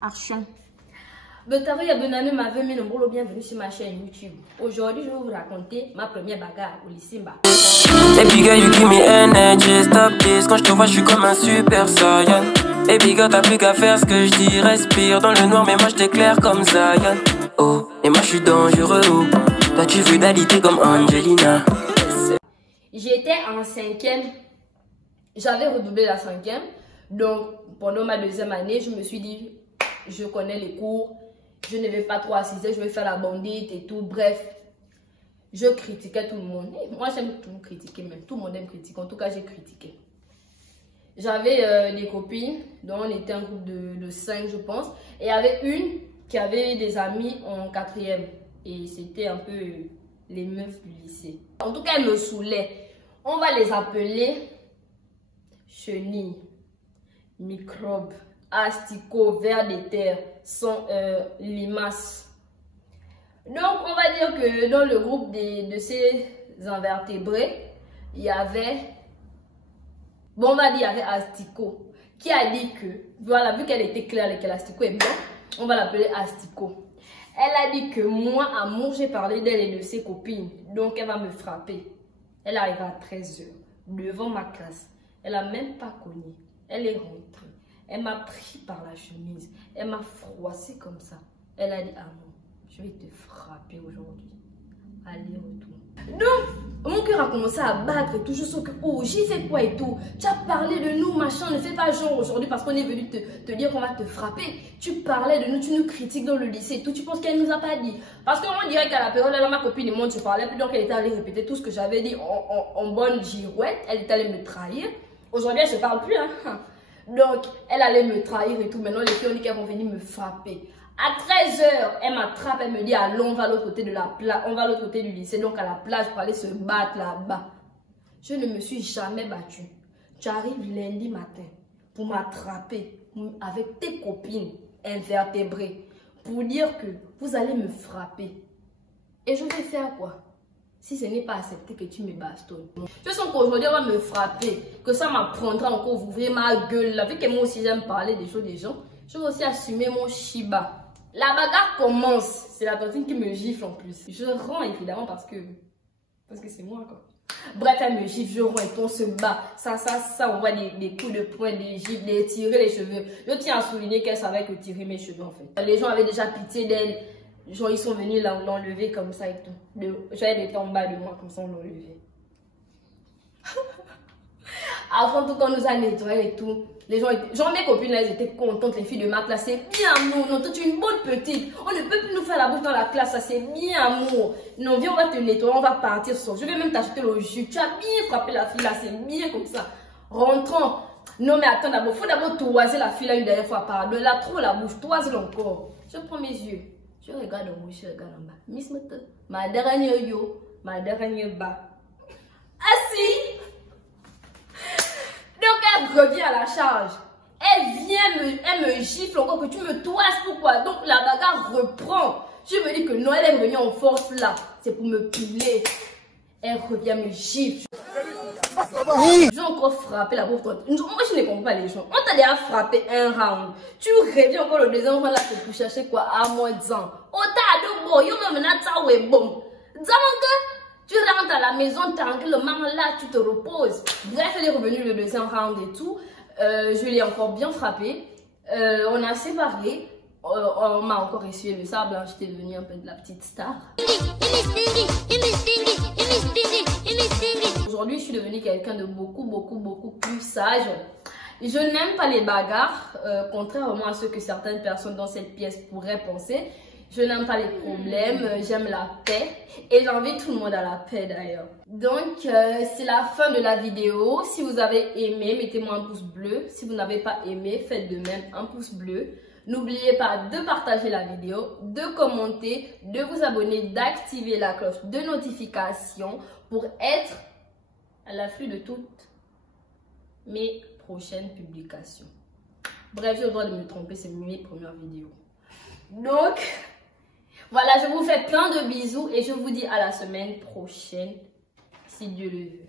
Action. Betaria Benane m'avait mis le boulot, bienvenue sur ma chaîne YouTube. Aujourd'hui, je vais vous raconter ma première bagarre au lycée. Baby girl, you give me energy, stop this. Quand je te vois, je suis comme un super saiyan. Baby girl, t'as plus qu'à faire ce que je dis. Respire dans le noir, mais moi je t'éclaire comme Zion. Oh, et moi je suis dangereux. Oh. Toi tu veux d'alité comme Angelina. J'étais en 5e. J'avais redoublé la 5e. Donc, pendant ma 2e année, je me suis dit, je connais les cours, je ne vais pas trop assister, je vais faire la bandite et tout. Bref, je critiquais tout le monde. Et moi, j'aime tout critiquer, même tout le monde aime critiquer. En tout cas, j'ai critiqué. J'avais des copines, dont on était un groupe de 5, je pense. Et il y avait une qui avait des amis en 4e. Et c'était un peu les meufs du lycée. En tout cas, elles me saoulaient. On va les appeler chenilles, microbes, asticots, vers de terre, limaces. Donc, on va dire que dans le groupe de ces invertébrés, il y avait, bon, on va dire, il y avait asticot, qui a dit que, voilà, vu qu'elle était claire et que l'asticot est blanc, on va l'appeler asticot. Elle a dit que moi, amour, j'ai parlé d'elle et de ses copines, donc elle va me frapper. Elle arrive à 13 h, devant ma classe. Elle n'a même pas cogné. Elle est rentrée. Elle m'a pris par la chemise. Elle m'a froissé comme ça. Elle a dit, ah non, je vais te frapper aujourd'hui. Aller-retour. Donc, mon cœur a commencé à battre et tout. Je sens que, oh, j'y fais quoi et tout. Tu as parlé de nous, machin. Ne fais pas genre aujourd'hui parce qu'on est venu te dire qu'on va te frapper. Tu parlais de nous, tu nous critiques dans le lycée et tout. Tu penses qu'elle nous a pas dit. Parce qu'on dirait qu'à la période, là, ma copine et moi, je parlais plus. Donc, elle était allée répéter tout ce que j'avais dit en bonne girouette. Elle était allée me trahir. Aujourd'hui, elle ne se parle plus. Hein. Donc, elle allait me trahir et tout. Maintenant, les filles ont dit qu'elles vont venir me frapper. À 13 h, elle m'attrape, elle me dit, allons, on va à l'autre côté de la plage, on va à l'autre côté du lycée, donc à la plage pour aller se battre là-bas. Je ne me suis jamais battue. Tu arrives lundi matin pour m'attraper avec tes copines invertébrées pour dire que vous allez me frapper. Et je vais faire quoi? Si ce n'est pas accepté que tu me bastonnes. Je sens qu'aujourd'hui, on va me frapper, que ça m'apprendra encore à ouvrir ma gueule. Là, vu que moi aussi, j'aime parler des choses des gens, je vais aussi assumer mon shiba. La bagarre commence. C'est la tontine qui me gifle en plus. Je rends évidemment parce que c'est moi quoi. Bref, elle me gifle, je rends et on se bat. Ça, on voit des coups de poing, des gifles, des tirer les cheveux. Je tiens à souligner qu'elle savait que tirer mes cheveux en fait. Les gens avaient déjà pitié d'elle. Genre, ils sont venus l'enlever comme ça et tout. J'avais des temps en bas de moi, comme ça, on l'enlevait. Avant tout, quand on nous a nettoyé et tout, les gens étaient... Genre, mes copines, là, elles étaient contentes, les filles de ma classe. C'est bien, amour. Non, toi, tu es une bonne petite. On ne peut plus nous faire la bouche dans la classe, ça, c'est bien, amour. Non, viens, on va te nettoyer, on va partir sur. Je vais même t'acheter le jus. Tu as bien frappé la fille, là, c'est bien comme ça. Rentrons. Non, mais attends, d'abord, faut d'abord toiser la fille, là, une dernière fois par deux. Là, trop la bouche, toise-le encore. Je prends mes yeux. Je regarde en haut, je regarde en bas. Miss Mette, ma dernière yo, ma dernière bas. Assis. Donc elle revient à la charge. Elle me gifle encore que tu me toises, pourquoi? Donc la bagarre reprend. Je me dis que non, elle est venue en force là. C'est pour me piler. Elle revient, me gifle. J'ai encore frappé la pauvre. Moi je ne comprends pas les gens. On t'a déjà frappé un round. Tu reviens encore le deuxième round là pour chercher quoi à moins 10 ans. Oh t'as de bon, yo me menat ça ouais bon. Tu rentres à la maison tranquille, le moment là tu te reposes. Bref, elle est revenue le deuxième round et tout. Je l'ai encore bien frappé. On a séparé. On m'a encore essuyé le sable. Hein. J'étais devenue un peu de la petite star. Aujourd'hui, je suis devenue quelqu'un de beaucoup plus sage. Je n'aime pas les bagarres, contrairement à ce que certaines personnes dans cette pièce pourraient penser. Je n'aime pas les problèmes, j'aime la paix et j'invite tout le monde à la paix d'ailleurs. Donc, c'est la fin de la vidéo. Si vous avez aimé, mettez-moi un pouce bleu. Si vous n'avez pas aimé, faites de même un pouce bleu. N'oubliez pas de partager la vidéo, de commenter, de vous abonner, d'activer la cloche de notification pour être à l'affût de toutes mes prochaines publications. Bref, j'ai le droit de me tromper, c'est mes premières vidéos. Donc, voilà, je vous fais plein de bisous et je vous dis à la semaine prochaine, si Dieu le veut.